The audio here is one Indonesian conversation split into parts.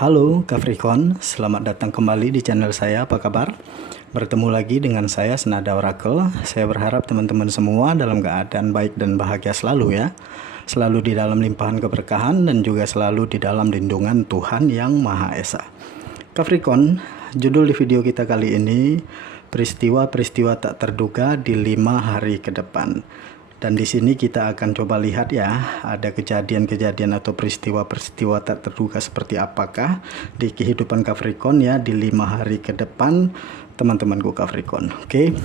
Halo Capricorn, selamat datang kembali di channel saya. Apa kabar? Bertemu lagi dengan saya Senada Oracle. Saya berharap teman-teman semua dalam keadaan baik dan bahagia selalu ya. Selalu di dalam limpahan keberkahan dan juga selalu di dalam lindungan Tuhan Yang Maha Esa. Capricorn, judul di video kita kali ini peristiwa-peristiwa tak terduga di 5 hari ke depan. Dan di sini kita akan coba lihat ya, ada kejadian-kejadian atau peristiwa-peristiwa tak terduga seperti apakah di kehidupan Capricorn ya di 5 hari ke depan teman-temanku Capricorn. Oke.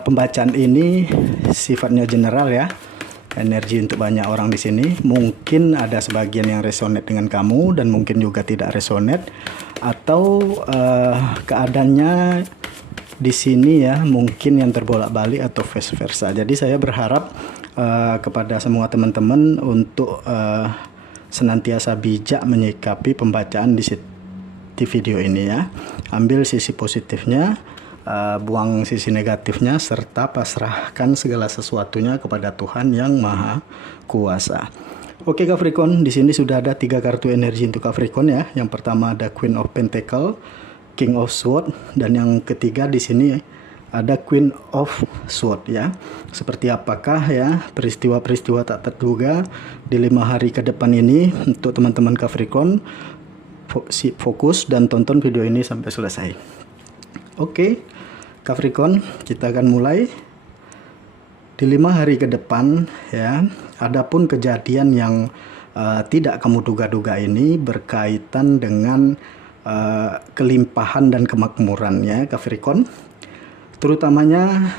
Pembacaan ini sifatnya general ya. Energi untuk banyak orang di sini. Mungkin ada sebagian yang resonate dengan kamu dan mungkin juga tidak resonate, atau keadaannya di sini ya mungkin yang terbolak-balik atau vice versa. Jadi saya berharap kepada semua teman-teman untuk senantiasa bijak menyikapi pembacaan di video ini ya. Ambil sisi positifnya, buang sisi negatifnya, serta pasrahkan segala sesuatunya kepada Tuhan Yang Maha Kuasa. Oke Capricorn, di sini sudah ada 3 kartu energi untuk Capricorn ya. Yang pertama ada Queen of Pentacle, King of Sword, dan yang ketiga di sini ada Queen of Sword ya. Seperti apakah ya peristiwa-peristiwa tak terduga di 5 hari ke depan ini untuk teman-teman Capricorn? Fokus dan tonton video ini sampai selesai. Oke, Capricorn, kita akan mulai. Di 5 hari ke depan ya, adapun kejadian yang tidak kamu duga-duga ini berkaitan dengan kelimpahan dan kemakmuran ya Capricorn, terutamanya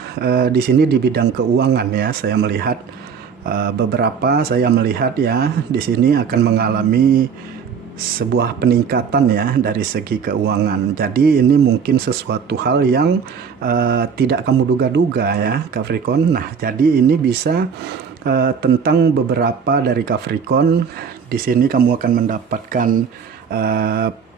di sini di bidang keuangan ya. Saya melihat saya melihat ya di sini akan mengalami sebuah peningkatan ya dari segi keuangan. Jadi ini mungkin sesuatu hal yang tidak kamu duga-duga ya Capricorn. Nah, jadi ini bisa tentang beberapa dari Capricorn. Di sini kamu akan mendapatkan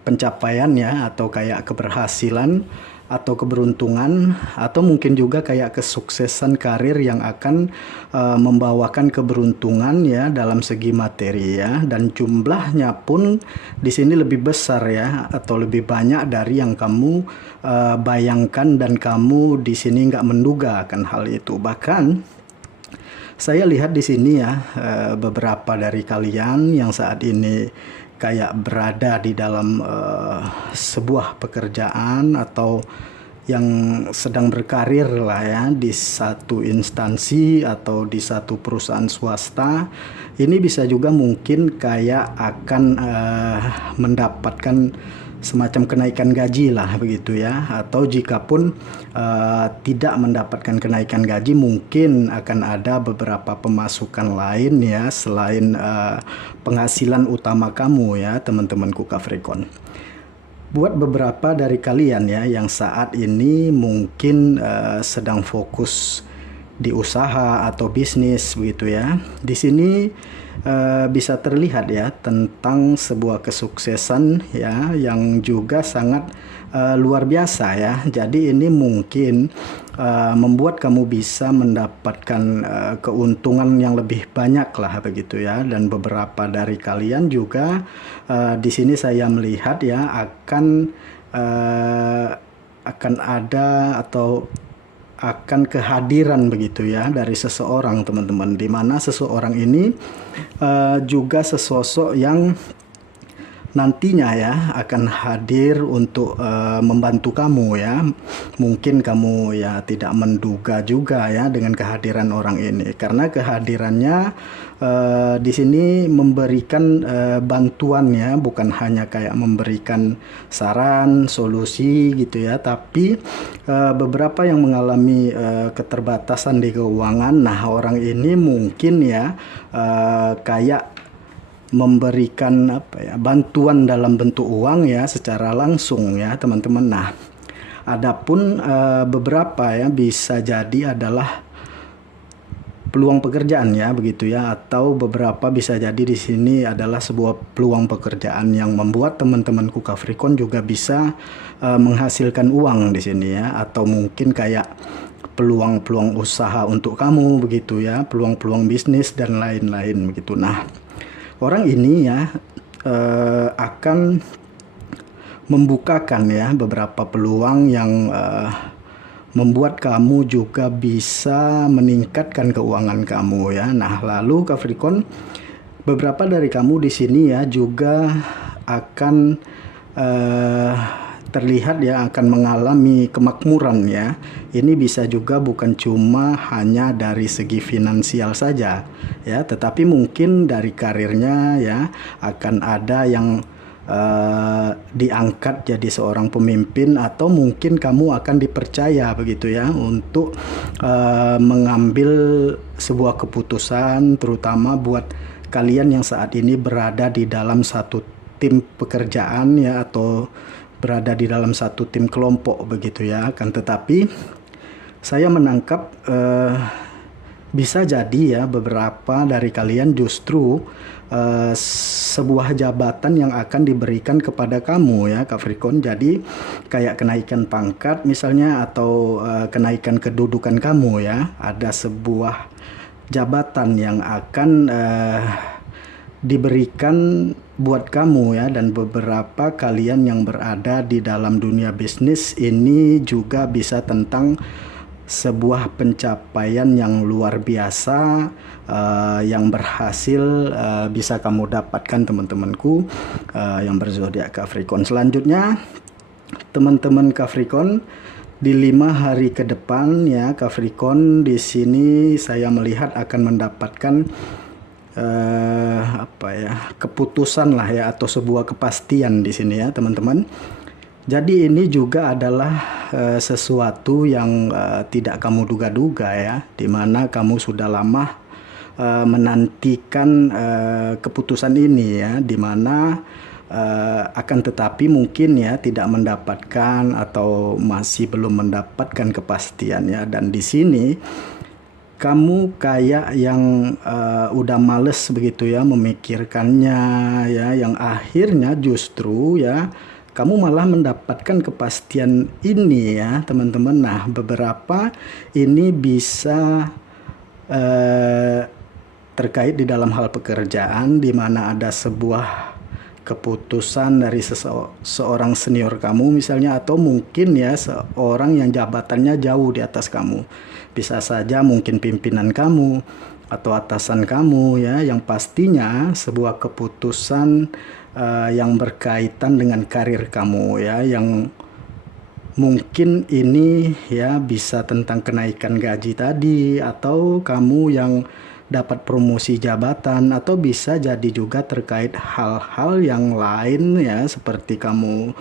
pencapaian ya, atau kayak keberhasilan atau keberuntungan, atau mungkin juga kayak kesuksesan karir yang akan membawakan keberuntungan ya dalam segi materi ya, dan jumlahnya pun di sini lebih besar ya, atau lebih banyak dari yang kamu bayangkan dan kamu di sini nggak menduga akan hal itu. Bahkan saya lihat di sini ya beberapa dari kalian yang saat ini kayak berada di dalam sebuah pekerjaan atau yang sedang berkarir lah ya di satu instansi atau di satu perusahaan swasta. Ini bisa juga mungkin kayak akan mendapatkan semacam kenaikan gaji lah begitu ya, atau jikapun tidak mendapatkan kenaikan gaji, mungkin akan ada beberapa pemasukan lain ya selain penghasilan utama kamu ya teman-temanku Capricorn. Buat beberapa dari kalian ya yang saat ini mungkin sedang fokus di usaha atau bisnis begitu ya, di sini bisa terlihat ya tentang sebuah kesuksesan ya yang juga sangat luar biasa ya. Jadi ini mungkin membuat kamu bisa mendapatkan keuntungan yang lebih banyak lah begitu ya. Dan beberapa dari kalian juga di sini saya melihat ya akan ada atau akan kehadiran begitu ya dari seseorang teman-teman, di mana seseorang ini juga sesosok yang nantinya ya akan hadir untuk membantu kamu ya. Mungkin kamu ya tidak menduga juga ya dengan kehadiran orang ini, karena kehadirannya di sini memberikan bantuan ya, bukan hanya kayak memberikan saran, solusi gitu ya, tapi beberapa yang mengalami keterbatasan di keuangan. Nah, orang ini mungkin ya kayak memberikan bantuan dalam bentuk uang ya secara langsung ya teman-teman. Nah, adapun beberapa ya bisa jadi adalah peluang pekerjaan ya begitu ya, atau beberapa bisa jadi di sini adalah sebuah peluang pekerjaan yang membuat teman-temanku Capricorn juga bisa menghasilkan uang di sini ya, atau mungkin kayak peluang-peluang usaha untuk kamu begitu ya, peluang-peluang bisnis dan lain-lain begitu. Nah, orang ini ya akan membukakan ya beberapa peluang yang membuat kamu juga bisa meningkatkan keuangan kamu ya. Nah, lalu Capricorn, beberapa dari kamu di sini ya juga akan terlihat ya akan mengalami kemakmuran ya. Ini bisa juga bukan cuma hanya dari segi finansial saja ya, tetapi mungkin dari karirnya ya akan ada yang diangkat jadi seorang pemimpin, atau mungkin kamu akan dipercaya begitu ya untuk mengambil sebuah keputusan, terutama buat kalian yang saat ini berada di dalam satu tim pekerjaan ya, atau berada di dalam satu tim kelompok begitu ya. Akan tetapi saya menangkap bisa jadi ya beberapa dari kalian justru sebuah jabatan yang akan diberikan kepada kamu ya Capricorn. Jadi kayak kenaikan pangkat misalnya, atau kenaikan kedudukan kamu ya. Ada sebuah jabatan yang akan diberikan buat kamu ya, dan beberapa kalian yang berada di dalam dunia bisnis ini juga bisa tentang sebuah pencapaian yang luar biasa yang berhasil bisa kamu dapatkan teman-temanku yang berzodiak Capricorn. Selanjutnya teman-teman Capricorn, di 5 hari ke depan ya Capricorn, di sini saya melihat akan mendapatkan keputusan lah ya, atau sebuah kepastian di sini ya teman-teman. Jadi ini juga adalah sesuatu yang tidak kamu duga-duga ya, dimana kamu sudah lama menantikan keputusan ini ya, dimana akan tetapi mungkin ya tidak mendapatkan atau masih belum mendapatkan kepastian ya. Dan di sini kamu kayak yang udah males begitu ya memikirkannya ya, yang akhirnya justru ya kamu malah mendapatkan kepastian ini ya teman-teman. Nah, beberapa ini bisa terkait di dalam hal pekerjaan, di mana ada sebuah keputusan dari seorang senior kamu misalnya, atau mungkin ya seorang yang jabatannya jauh di atas kamu. Bisa saja mungkin pimpinan kamu atau atasan kamu ya, yang pastinya sebuah keputusan yang berkaitan dengan karir kamu ya, yang mungkin ini ya bisa tentang kenaikan gaji tadi, atau kamu yang dapat promosi jabatan, atau bisa jadi juga terkait hal-hal yang lain ya, seperti kamu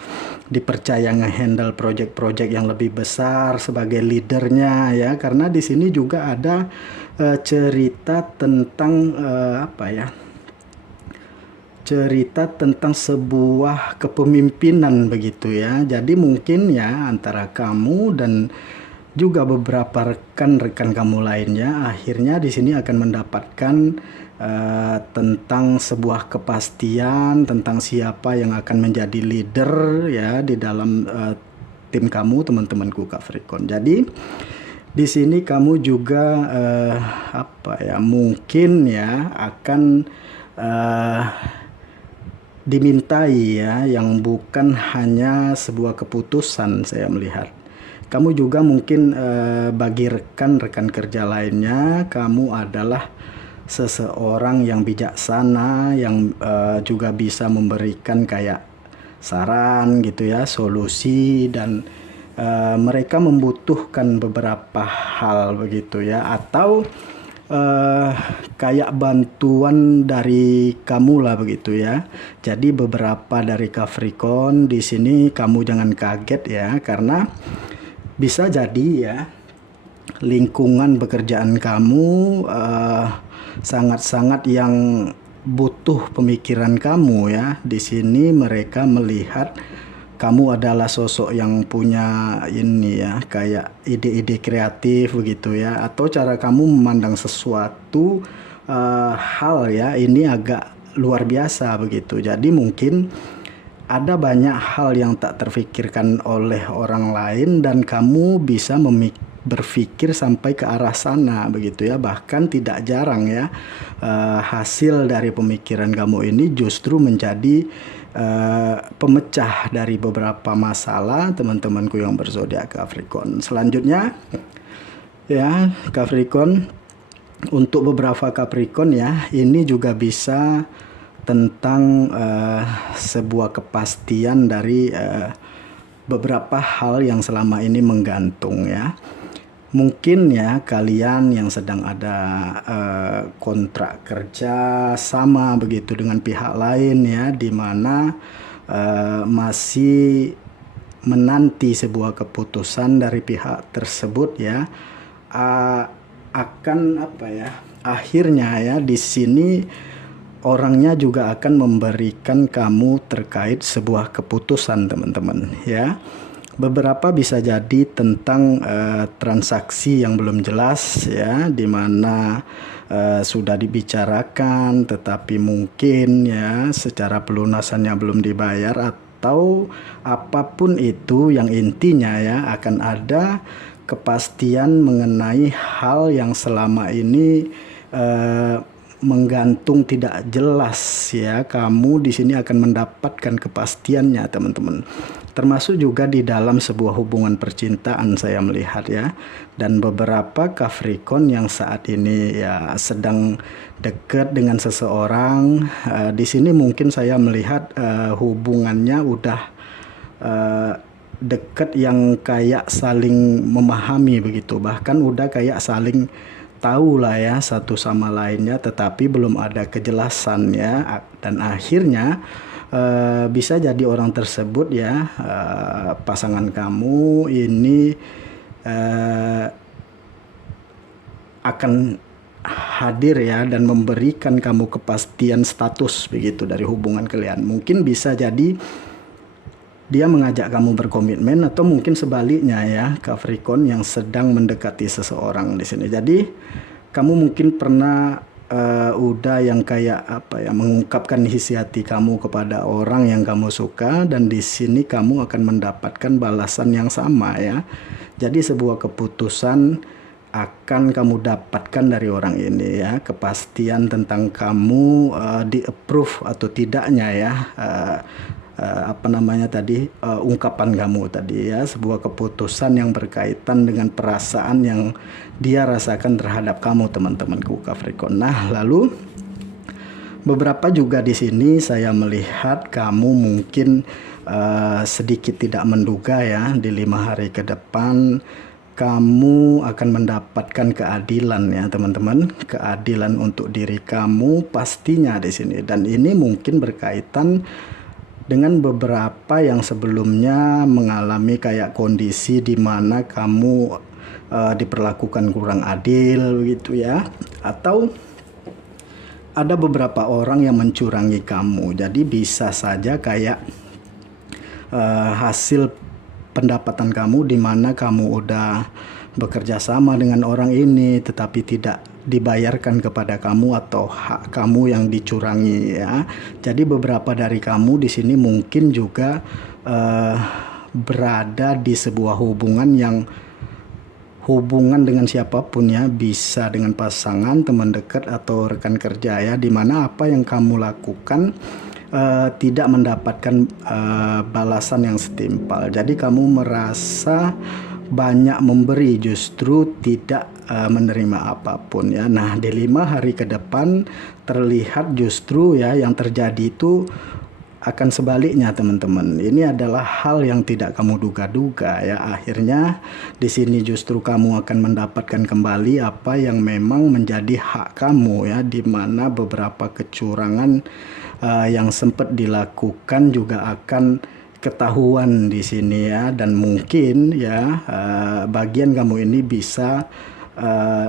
dipercaya ngehandle project-project yang lebih besar sebagai leadernya ya. Karena di sini juga ada cerita tentang cerita tentang sebuah kepemimpinan begitu ya. Jadi mungkin ya antara kamu dan juga beberapa rekan-rekan kamu lainnya akhirnya di sini akan mendapatkan tentang sebuah kepastian tentang siapa yang akan menjadi leader ya di dalam tim kamu teman-temanku Capricorn. Jadi di sini kamu juga mungkin ya akan dimintai ya yang bukan hanya sebuah keputusan. Saya melihat kamu juga mungkin bagi rekan-rekan kerja lainnya, kamu adalah seseorang yang bijaksana, yang juga bisa memberikan kayak saran gitu ya, solusi, dan mereka membutuhkan beberapa hal begitu ya, atau kayak bantuan dari kamu lah begitu ya. Jadi beberapa dari Capricorn di sini kamu jangan kaget ya, karena bisa jadi ya lingkungan pekerjaan kamu sangat-sangat yang butuh pemikiran kamu ya. Di sini mereka melihat kamu adalah sosok yang punya ini ya, kayak ide-ide kreatif begitu ya, atau cara kamu memandang sesuatu hal ya ini agak luar biasa begitu. Jadi mungkin ada banyak hal yang tak terfikirkan oleh orang lain dan kamu bisa berpikir sampai ke arah sana begitu ya. Bahkan tidak jarang ya hasil dari pemikiran kamu ini justru menjadi pemecah dari beberapa masalah teman-temanku yang berzodiak Capricorn. Selanjutnya ya Capricorn, untuk beberapa Capricorn ya, ini juga bisa tentang sebuah kepastian dari beberapa hal yang selama ini menggantung ya. Mungkin ya kalian yang sedang ada kontrak kerja sama begitu dengan pihak lain ya, di mana masih menanti sebuah keputusan dari pihak tersebut ya, akan apa ya, akhirnya ya di sini orangnya juga akan memberikan kamu terkait sebuah keputusan teman-teman ya. Beberapa bisa jadi tentang transaksi yang belum jelas ya, di mana sudah dibicarakan tetapi mungkin ya secara pelunasannya belum dibayar, atau apapun itu, yang intinya ya akan ada kepastian mengenai hal yang selama ini menggantung tidak jelas ya. Kamu di sini akan mendapatkan kepastiannya teman-teman. Termasuk juga di dalam sebuah hubungan percintaan saya melihat ya. Dan beberapa Capricorn yang saat ini ya sedang dekat dengan seseorang, di sini mungkin saya melihat hubungannya udah dekat yang kayak saling memahami begitu. Bahkan udah kayak saling tahu lah ya satu sama lainnya, tetapi belum ada kejelasan ya. Dan akhirnya bisa jadi orang tersebut ya, pasangan kamu ini akan hadir ya dan memberikan kamu kepastian status begitu dari hubungan kalian. Mungkin bisa jadi dia mengajak kamu berkomitmen, atau mungkin sebaliknya ya, Capricorn yang sedang mendekati seseorang di sini. Jadi kamu mungkin pernah udah yang kayak apa ya, mengungkapkan isi hati kamu kepada orang yang kamu suka, dan di sini kamu akan mendapatkan balasan yang sama ya. Jadi sebuah keputusan akan kamu dapatkan dari orang ini ya, kepastian tentang kamu di approve atau tidaknya ya, apa namanya tadi, ungkapan kamu tadi ya, sebuah keputusan yang berkaitan dengan perasaan yang dia rasakan terhadap kamu teman-temanku Capricorn. Nah, lalu beberapa juga di sini saya melihat kamu mungkin sedikit tidak menduga ya, di 5 hari ke depan kamu akan mendapatkan keadilan ya teman-teman, keadilan untuk diri kamu pastinya di sini. Dan ini mungkin berkaitan dengan beberapa yang sebelumnya mengalami kayak kondisi di mana kamu diperlakukan kurang adil begitu ya, atau ada beberapa orang yang mencurangi kamu. Jadi bisa saja kayak hasil pendapatan kamu di mana kamu udah bekerja sama dengan orang ini tetapi tidak dibayarkan kepada kamu, atau hak kamu yang dicurangi ya. Jadi beberapa dari kamu di sini mungkin juga berada di sebuah hubungan dengan siapapun ya, bisa dengan pasangan, teman dekat, atau rekan kerja ya, dimana apa yang kamu lakukan tidak mendapatkan balasan yang setimpal. Jadi kamu merasa banyak memberi, justru tidak menerima apapun ya. Nah, di 5 hari ke depan terlihat justru ya yang terjadi itu akan sebaliknya teman-teman. Ini adalah hal yang tidak kamu duga-duga ya. Akhirnya di sini justru kamu akan mendapatkan kembali apa yang memang menjadi hak kamu ya, di mana beberapa kecurangan yang sempat dilakukan juga akan ketahuan di sini ya. Dan mungkin ya bagian kamu ini bisa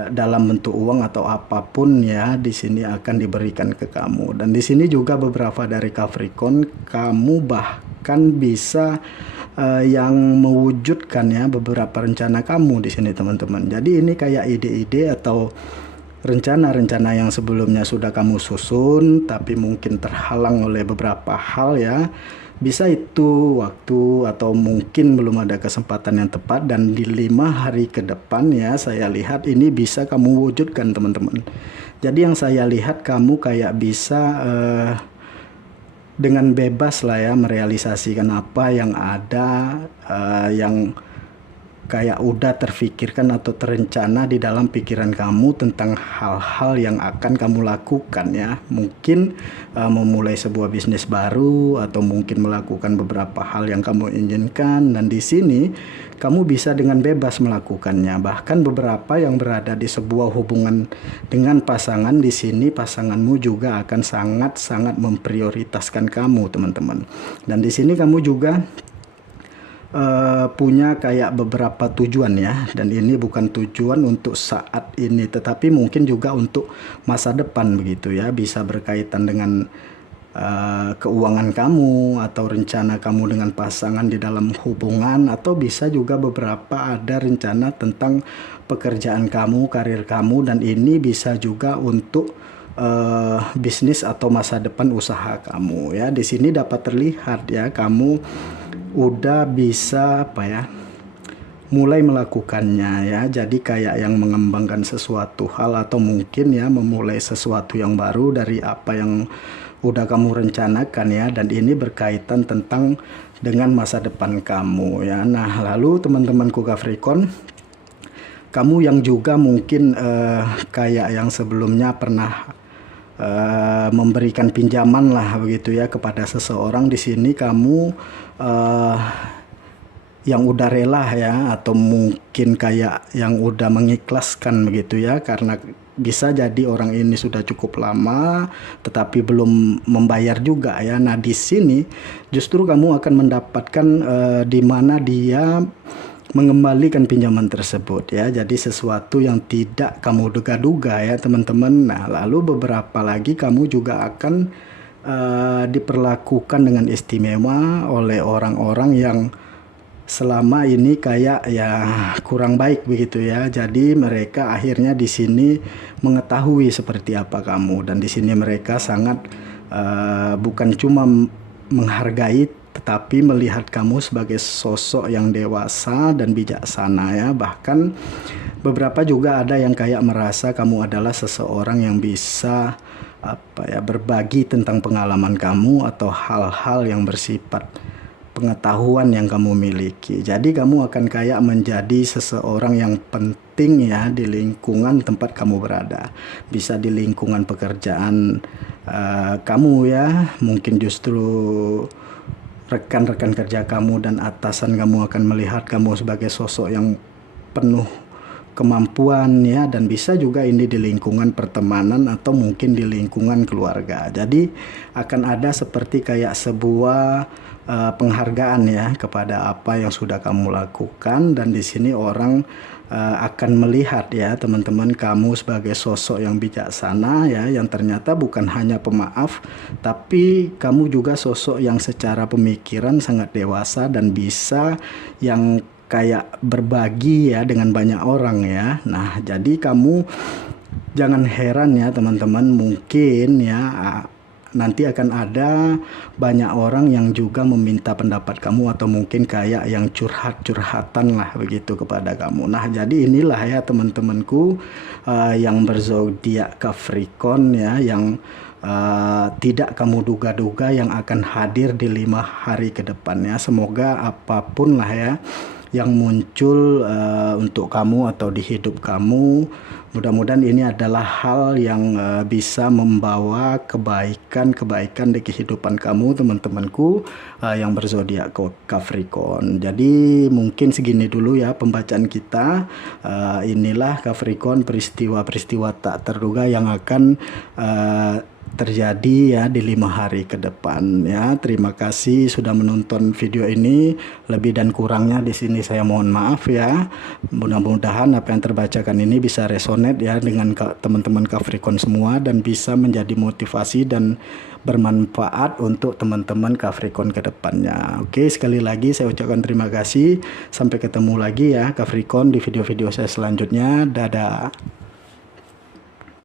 dalam bentuk uang atau apapun ya, di sini akan diberikan ke kamu. Dan di sini juga beberapa dari Capricorn, kamu bahkan bisa yang mewujudkan ya beberapa rencana kamu di sini teman-teman. Jadi ini kayak ide-ide atau rencana-rencana yang sebelumnya sudah kamu susun tapi mungkin terhalang oleh beberapa hal ya. Bisa itu waktu atau mungkin belum ada kesempatan yang tepat, dan di 5 hari ke depan ya saya lihat ini bisa kamu wujudkan teman-teman. Jadi yang saya lihat kamu kayak bisa dengan bebas lah ya merealisasikan apa yang ada, yang kayak udah terfikirkan atau terencana di dalam pikiran kamu tentang hal-hal yang akan kamu lakukan ya. Mungkin memulai sebuah bisnis baru atau mungkin melakukan beberapa hal yang kamu inginkan, dan di sini kamu bisa dengan bebas melakukannya. Bahkan beberapa yang berada di sebuah hubungan dengan pasangan, di sini pasanganmu juga akan sangat-sangat memprioritaskan kamu, teman-teman. Dan di sini kamu juga punya kayak beberapa tujuan ya, dan ini bukan tujuan untuk saat ini tetapi mungkin juga untuk masa depan begitu ya. Bisa berkaitan dengan keuangan kamu atau rencana kamu dengan pasangan di dalam hubungan, atau bisa juga beberapa ada rencana tentang pekerjaan kamu, karir kamu, dan ini bisa juga untuk bisnis atau masa depan usaha kamu ya. Di sini dapat terlihat ya kamu udah bisa mulai melakukannya ya. Jadi kayak yang mengembangkan sesuatu hal atau mungkin ya memulai sesuatu yang baru dari apa yang udah kamu rencanakan ya, dan ini berkaitan tentang dengan masa depan kamu ya. Nah, lalu teman-temanku Capricorn, kamu yang juga mungkin kayak yang sebelumnya pernah memberikan pinjaman lah begitu ya kepada seseorang, di sini kamu yang udah rela ya, atau mungkin kayak yang udah mengikhlaskan begitu ya, karena bisa jadi orang ini sudah cukup lama tetapi belum membayar juga ya. Nah, di sini justru kamu akan mendapatkan di mana dia mengembalikan pinjaman tersebut ya. Jadi sesuatu yang tidak kamu duga-duga ya teman-teman. Nah, lalu beberapa lagi kamu juga akan diperlakukan dengan istimewa oleh orang-orang yang selama ini kayak ya kurang baik begitu ya. Jadi mereka akhirnya di sini mengetahui seperti apa kamu, dan di sini mereka sangat bukan cuma menghargai tetapi melihat kamu sebagai sosok yang dewasa dan bijaksana ya. Bahkan beberapa juga ada yang kayak merasa kamu adalah seseorang yang bisa berbagi tentang pengalaman kamu atau hal-hal yang bersifat pengetahuan yang kamu miliki. Jadi kamu akan kayak menjadi seseorang yang penting ya di lingkungan tempat kamu berada. Bisa di lingkungan pekerjaan kamu ya, mungkin justru rekan-rekan kerja kamu dan atasan kamu akan melihat kamu sebagai sosok yang penuh kemampuan ya, dan bisa juga ini di lingkungan pertemanan atau mungkin di lingkungan keluarga. Jadi akan ada seperti kayak sebuah penghargaan ya kepada apa yang sudah kamu lakukan, dan di sini orang akan melihat ya teman-teman kamu sebagai sosok yang bijaksana ya, yang ternyata bukan hanya pemaaf tapi kamu juga sosok yang secara pemikiran sangat dewasa dan bisa yang kayak berbagi ya dengan banyak orang ya. Nah, jadi kamu jangan heran ya teman-teman, mungkin ya nanti akan ada banyak orang yang juga meminta pendapat kamu atau mungkin kayak yang curhat-curhatan lah begitu kepada kamu. Nah, jadi inilah ya teman-temanku yang berzodiak Capricorn ya, yang tidak kamu duga-duga yang akan hadir di 5 hari ke depannya. Semoga apapun lah ya yang muncul untuk kamu atau di hidup kamu, mudah-mudahan ini adalah hal yang bisa membawa kebaikan-kebaikan di kehidupan kamu teman-temanku yang berzodiak Capricorn. Jadi mungkin segini dulu ya pembacaan kita. Inilah Capricorn, peristiwa-peristiwa tak terduga yang akan terjadi ya di 5 hari ke depan ya. Terima kasih sudah menonton video ini. Lebih dan kurangnya di sini saya mohon maaf ya. Mudah-mudahan apa yang terbacakan ini bisa resonate ya dengan teman-teman Capricorn semua, dan bisa menjadi motivasi dan bermanfaat untuk teman-teman Capricorn ke depannya. Oke, sekali lagi saya ucapkan terima kasih. Sampai ketemu lagi ya Capricorn di video-video saya selanjutnya. Dadah.